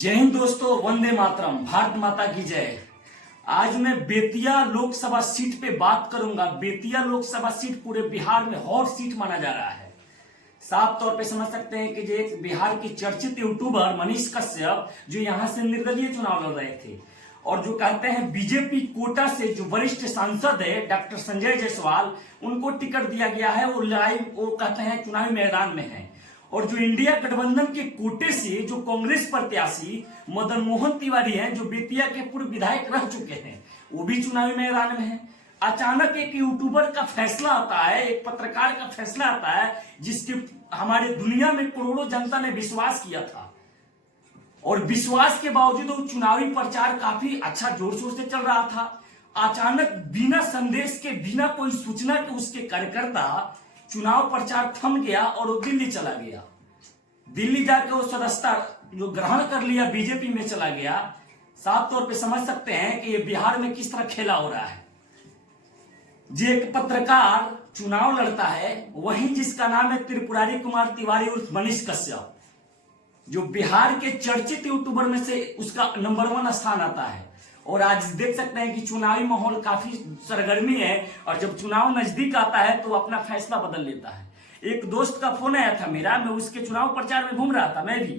जय हिंद दोस्तों, वंदे मातरम, भारत माता की जय। आज मैं बेतिया लोकसभा सीट पे बात करूंगा। बेतिया लोकसभा सीट पूरे बिहार में हॉट सीट माना जा रहा है। साफ तौर पे समझ सकते हैं कि जो एक बिहार की चर्चित यूट्यूबर मनीष कश्यप जो यहां से निर्दलीय चुनाव लड़ रहे थे और जो कहते हैं बीजेपी कोटा से जो वरिष्ठ सांसद है डॉक्टर संजय जायसवाल, उनको टिकट दिया गया है। वो कहते हैं चुनावी मैदान में है। और जो इंडिया गठबंधन के कोटे से जो कांग्रेस प्रत्याशी मदन मोहन तिवारी हैं, जो बेतिया के पूर्व विधायक रह चुके हैं, वो भी चुनावी मैदान में हैं। अचानक एक यूट्यूबर का फैसला आता है, एक पत्रकार का फैसला आता है, जिसके हमारे दुनिया में करोड़ों जनता ने विश्वास किया था और विश्वास के बावजूद वो चुनावी प्रचार काफी अच्छा जोर शोर से चल रहा था। अचानक बिना संदेश के, बिना कोई सूचना के उसके कार्यकर्ता चुनाव प्रचार थम गया और वो दिल्ली चला गया। दिल्ली जाके वो सदस्यता जो ग्रहण कर लिया, बीजेपी में चला गया। साफ तौर पे समझ सकते हैं कि ये बिहार में किस तरह खेला हो रहा है। जो एक पत्रकार चुनाव लड़ता है, वही जिसका नाम है त्रिपुरारी कुमार तिवारी उर्फ मनीष कश्यप, जो बिहार के चर्चित यूट्यूबर में से उसका नंबर 1 स्थान आता है। और आज देख सकते हैं कि चुनावी माहौल काफी सरगर्मी है और जब चुनाव नजदीक आता है तो अपना फैसला बदल लेता है। एक दोस्त का फोन आया था मेरा, मैं उसके चुनाव प्रचार में घूम रहा था। मैं भी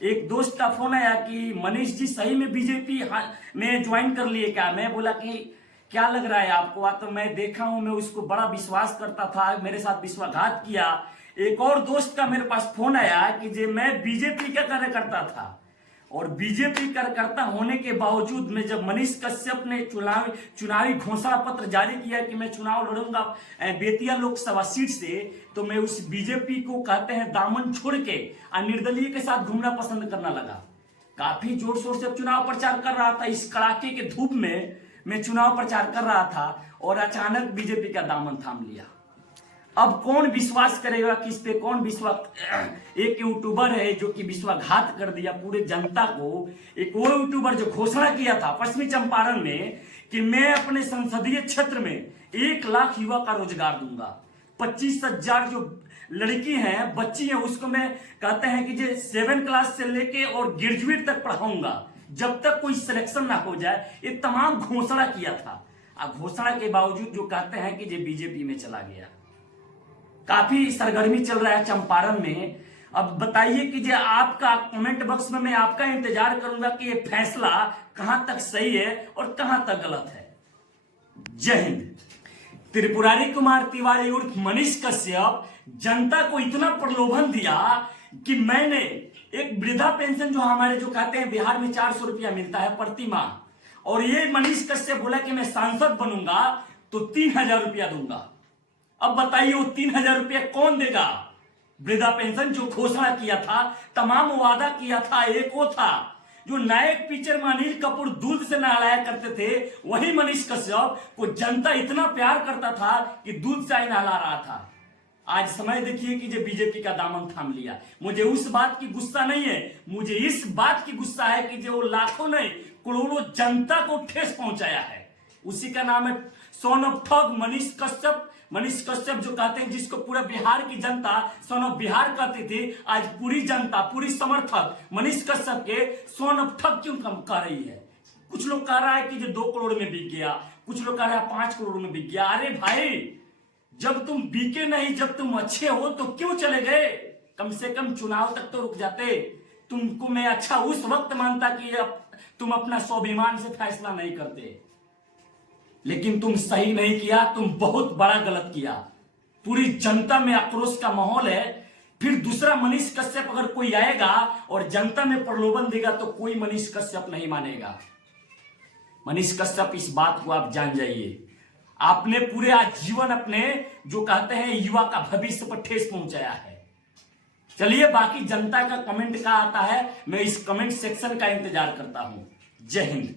एक दोस्त का फोन आया कि मनीष जी सही में बीजेपी में ज्वाइन कर लिए क्या? मैं बोला कि क्या लग रहा है आपको? तो मैं देखा हूं, मैं उसको बड़ा विश्वास करता था, मेरे साथ विश्वासघात किया। एक और दोस्त का मेरे पास फोन आया कि जे मैं बीजेपी का कार्यकर्ता था और बीजेपी कार्यकर्ता होने के बावजूद में जब मनीष कश्यप ने चुनावी घोषणा पत्र जारी किया कि मैं चुनाव लड़ूंगा बेतिया लोकसभा सीट से, तो मैं उस बीजेपी को कहते हैं दामन छोड़ के निर्दलीय के साथ घूमना पसंद करना लगा। काफी जोर शोर से चुनाव प्रचार कर रहा था। इस कड़ाके के धूप में मैं चुनाव प्रचार कर रहा था और अचानक बीजेपी का दामन थाम लिया। अब कौन विश्वास करेगा किस पे? कौन विश्वास? एक यूट्यूबर है जो कि विश्वासघात कर दिया पूरे जनता को। एक वो यूट्यूबर जो घोषणा किया था पश्चिमी चंपारण में कि मैं अपने संसदीय क्षेत्र में 1 लाख युवा का रोजगार दूंगा, 25,000 जो लड़की हैं, बच्ची हैं, उसको मैं कहते हैं कि जो 7 क्लास से लेके और ग्रेजुएट तक पढ़ाऊंगा जब तक कोई सिलेक्शन ना हो जाए। ये तमाम घोषणा किया था। अब घोषणा के बावजूद जो कहते हैं कि जो बीजेपी में चला गया। काफी सरगर्मी चल रहा है चंपारण में। अब बताइए कि जो आपका कमेंट बॉक्स में मैं आपका इंतजार करूंगा कि ये फैसला कहां तक सही है और कहां तक गलत है। जय हिंद। त्रिपुरारी कुमार तिवारी उर्फ मनीष कश्यप जनता को इतना प्रलोभन दिया कि मैंने एक वृद्धा पेंशन जो हमारे जो कहते हैं बिहार में 400 रुपया मिलता है प्रति माह, और ये मनीष कश्यप बोला कि मैं सांसद बनूंगा तो 3,000 रुपया दूंगा। अब बताइए वो 3,000 रुपया कौन देगा? वृद्धा पेंशन जो घोषणा किया था, तमाम वादा किया था, एक वो था जो नायक पिक्चर में अनिल कपूर दूध से नहलाया करते थे, वही मनीष कश्यप को जनता इतना प्यार करता था कि दूध से नहला रहा था। आज समय देखिए कि जो बीजेपी का दामन थाम लिया। मुझे उस बात की गुस्सा नहीं है, मुझे इस बात की गुस्सा है कि जो लाखों नहीं करोड़ों जनता को ठेस पहुंचाया है, उसी का नाम है सन ऑफ ठग मनीष कश्यप। मनीष कश्यप जो कहते हैं, जिसको पूरा बिहार की जनता सन ऑफ बिहार कहती थी, आज पूरी जनता, पूरी समर्थक मनीष कश्यप के सन ऑफ ठग क्यों कम कर रही है? कुछ लोग कह रहा है कि जो 2 करोड़ में बिक गया, कुछ लोग कह रहा है 5 करोड़ में बिक गया। अरे भाई, जब तुम बिके नहीं, जब तुम अच्छे हो तो क्यों चले गए? कम से कम चुनाव तक तो रुक जाते। तुमको मैं अच्छा उस वक्त मानता कि तुम अपना स्वाभिमान से फैसला नहीं करते, लेकिन तुम सही नहीं किया, तुम बहुत बड़ा गलत किया। पूरी जनता में आक्रोश का माहौल है। फिर दूसरा मनीष कश्यप अगर कोई आएगा और जनता में प्रलोभन देगा तो कोई मनीष कश्यप नहीं मानेगा। मनीष कश्यप, इस बात को आप जान जाइए। आपने पूरे आजीवन अपने जो कहते हैं युवा का भविष्य पर ठेस पहुंचाया है। चलिए, बाकी जनता का कमेंट क्या आता है, मैं इस कमेंट सेक्शन का इंतजार करता हूं। जय हिंद।